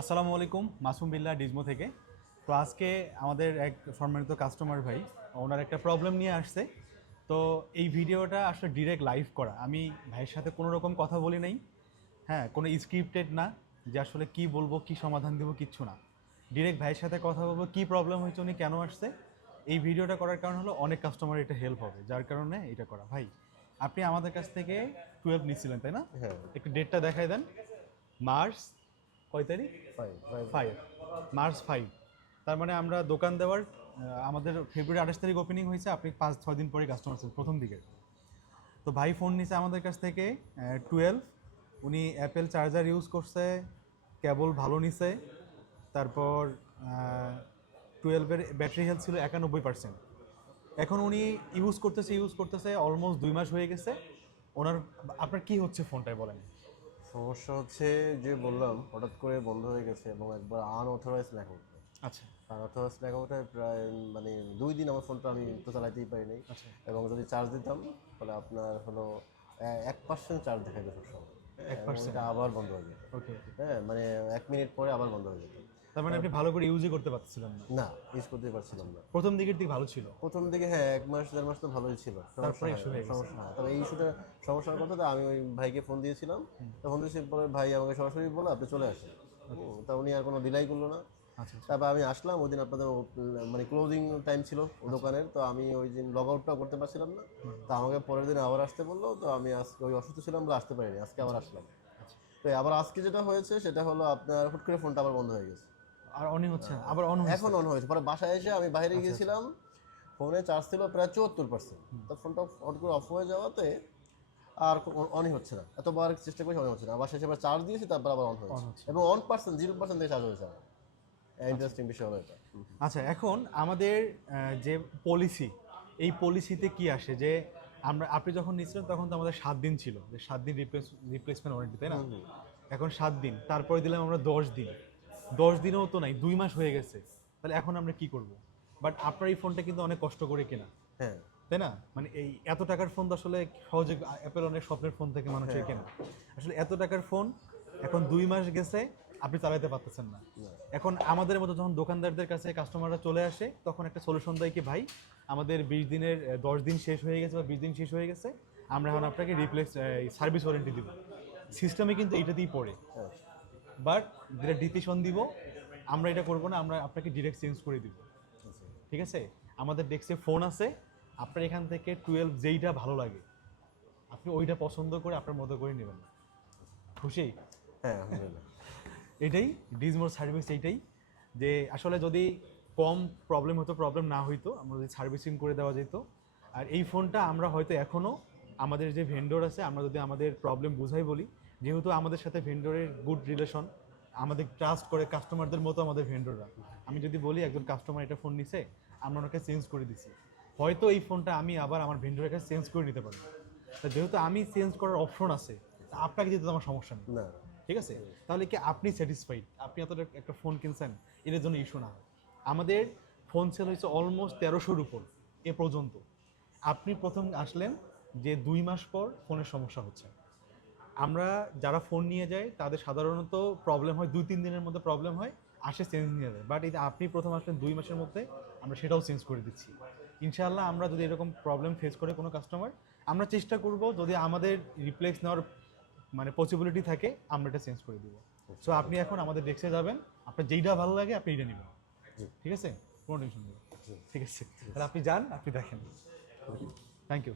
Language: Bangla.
আসসালামু আলাইকুম, মাসুম বিল্লাহ ডিজমো থেকে। তো আজকে আমাদের এক সম্মানিত কাস্টমার ভাই ওনার একটা প্রবলেম নিয়ে আসছে। তো এই ভিডিওটা আসলে ডিরেক্ট লাইভ করা, আমি ভাইয়ের সাথে কোনো রকম কথা বলি নাই। হ্যাঁ, কোনো স্ক্রিপ্টেড না যে আসলে কি বলবো, কি সমাধান দেবো, কিচ্ছু না। ডিরেক্ট ভাইয়ের সাথে কথা বলবো, কি প্রবলেম হয়েছে, উনি কেন আসছে। এই ভিডিওটা করার কারণ হলো অনেক কাস্টমার এটা হেল্প হবে, যার কারণে এটা করা। ভাই, আপনি আমাদের কাছ থেকে 12 নিচ্ছিলেন তাই না? হ্যাঁ। একটু ডেটটা দেখাই দেন। মার্চ কয় তারিখ? 5 মার্চ 5। তার মানে আমরা দোকান দেওয়ার আমাদের ফেব্রুয়ারি 28 তারিখ ওপেনিং হয়েছে, আপনি 5-6 দিন পরে কাস্টমার ছিলেন প্রথম দিকে। তো ভাই ফোন নিছে আমাদের কাছ থেকে 12। উনি অ্যাপেল চার্জার ইউজ করছে, কেবল ভালো নিছে। তারপর 12-এর ব্যাটারি হেলথ ছিল 91%। এখন উনি ইউজ করতেছে অলমোস্ট 2 মাস হয়ে গেছে ওনার। আপনার কি হচ্ছে ফোনটায় বলেন? সমস্যা হচ্ছে যে বললাম হঠাৎ করে বন্ধ হয়ে গেছে এবং একবার আনঅথরাইজ লেখা উঠবে। আচ্ছা আনঅথরাইজ লেখা ওঠায় প্রায় 2 দিন আমার ফোনটা আমি তো চালাইতেই পারিনি। আচ্ছা। এবং যদি চার্জ দিতাম তাহলে আপনার হলো 1% চার্জ দেখাইতো সবসময়। এবং 1%? এটা আবার বন্ধ হয়ে যেত। ওকে। হ্যাঁ, 1 মিনিট পরে আবার বন্ধ হয়ে যেত। তার মানে আপনি ভালো করে ইউজই করতে পারছিলেন না? না, ইউজ করতেই পারছিলাম না। প্রথম দিকের দিকে ভালো ছিল, প্রথম দিকে হ্যাঁ 1 মাস 1.5 মাস তো ভালোই ছিল, তারপরে ইস্যু হয়ে গেছে। সমস্যা হয়। তবে এই ইস্যুটা সমস্যার কথা তো আমি ওই ভাইকে ফোন দিয়েছিলাম। তখন দিয়েছি পরে ভাই আমাকে সরাসরি বলে আপনি চলে আসেন। তা উনি আর কোনো ডিলাই করলো না। আচ্ছা। তারপর আমি আসলাম, ওই দিন আপনাদের ক্লোজিং টাইম ছিল দোকানের, তো আমি ওই দিন লগ আউটটাও করতে পারছিলাম না। তো আমাকে পরের দিন আবার আসতে বললো, তো আমি আজকে ওই অসুস্থ ছিলাম বলে আসতে পারিনি, আজকে আবার আসলাম। তো আবার আজকে যেটা হয়েছে সেটা হলো আপনার হুট করে ফোনটা আবার বন্ধ হয়ে গেছে। আর অনই হচ্ছে না, আবার অন হচ্ছে? এখন অন হয়েছে, পরে বাসায় এসে আমি বাইরে গিয়েছিলাম, ফোনে চার্জ ছিল প্রায় 74%। তো ফোনটা হট করে অফ হয়ে যাওয়াতে আর অনই হচ্ছে না, এতবার চেষ্টা করেছি অন হচ্ছে না। বাসায় এসে আবার চার্জ দিয়েছি, তারপর আবার অন হয়েছে এবং 0% দিয়ে চার্জ হয়েছে। ইন্টারেস্টিং বিষয় হলো এটা। আচ্ছা, এখন আমাদের যে পলিসি, এই পলিসিতে কি আসে যে আপনি যখন নিচ্ছিলেন তখন তো আমাদের 7 দিন ছিল, যে 7 দিন রিপ্লেসমেন্ট ওয়ারেন্টি, তাই না? এখন 7 দিন, তারপরে দিলাম আমরা 10 দিন। 10 দিনেও তো নাই, 2 মাস হয়ে গেছে। তাহলে এখন আমরা কি করব? বাট আপনার এই ফোনটা কিন্তু অনেক কষ্ট করে কেনা, হ্যাঁ, তাই না? মানে এই এত টাকার ফোন তো আসলে সহজে, অ্যাপেল অনেক স্বপ্নের ফোন থেকে মানুষের কেনা। আসলে এত টাকার ফোন এখন 2 মাস গেছে, আপনি চালাতে পারতেছেন না। এখন আমাদের মতো যখন দোকানদারদের কাছে কাস্টমাররা চলে আসে, তখন একটা সলিউশন দেয় কি, ভাই আমাদের 20 দিনের 10 দিন শেষ হয়ে গেছে বা 20 দিন শেষ হয়ে গেছে, আমরা এখন আপনাকে সার্ভিস ওয়ারেন্টি দিব। সিস্টেমে কিন্তু এইটাতেই পড়ে। বাট যেটা ডিসিশন দিব, আমরা এটা করবো না, আমরা আপনাকে ডিরেক্ট চেঞ্জ করে দিব। ঠিক আছে? আমাদের ডেস্কে ফোন আছে, আপনার এখান থেকে 12 যেইটা ভালো লাগে আপনি ওইটা পছন্দ করে আপনার মতো করে নেবেন। খুশি? হ্যাঁ, আলহামদুলিল্লাহ। এটাই ডিজমোর সার্ভিস, এইটাই যে আসলে যদি কম প্রবলেম হতো, প্রবলেম না হইতো, আমরা যদি সার্ভিসিং করে দেওয়া যেত। আর এই ফোনটা আমরা হয়তো এখনও আমাদের যে ভেন্ডর আছে, আমরা যদি আমাদের প্রবলেম বুঝাই বলি, যেহেতু আমাদের সাথে ভেন্ডরের গুড রিলেশন, আমাদের ট্রাস্ট করে কাস্টমারদের মতো আমাদের ভেন্ডররা। আমি যদি বলি একজন কাস্টমার এটা ফোন নিছে, আমরা ওনাকে চেঞ্জ করে দিছি, হয়তো এই ফোনটা আমি আবার আমার ভেন্ডরের কাছে চেঞ্জ করে নিতে পারবো। তা যেহেতু আমি চেঞ্জ করার অপশন আছে, তা আপনাকে যেতে আমার সমস্যা নেই। না, ঠিক আছে? তাহলে কি আপনি স্যাটিসফাইড? আপনি এতটা একটা ফোন কিনছেন, এর জন্য ইস্যু না হয়। আমাদের ফোন সেল হয়েছে অলমোস্ট 1300-র উপর এ পর্যন্ত। আপনি প্রথম আসলেন যে 2 মাস পর ফোনের সমস্যা হচ্ছে। আমরা যারা ফোন নিয়ে যায় তাদের সাধারণত প্রবলেম হয় 2-3 দিনের মধ্যে, প্রবলেম হয়, আসে চেঞ্জ নিয়ে যায়। বাট এই যে আপনি প্রথম আসলেন 2 মাসের মধ্যে, আমরা সেটাও চেঞ্জ করে দিচ্ছি। ইনশাআল্লাহ আমরা যদি এরকম প্রবলেম ফেস করে কোনো কাস্টমার, আমরা চেষ্টা করব যদি আমাদের রিপ্লেস নেওয়ার পসিবিলিটি থাকে, আমরা এটা চেঞ্জ করে দিব। সো আপনি এখন আমাদের ডেস্কে যাবেন, আপনার যেইটা ভালো লাগে আপনি এইটা নেবেন। ঠিক আছে? কোনো টেনশন নেই। ঠিক আছে, তাহলে আপনি যান, আপনি দেখেন। Thank you.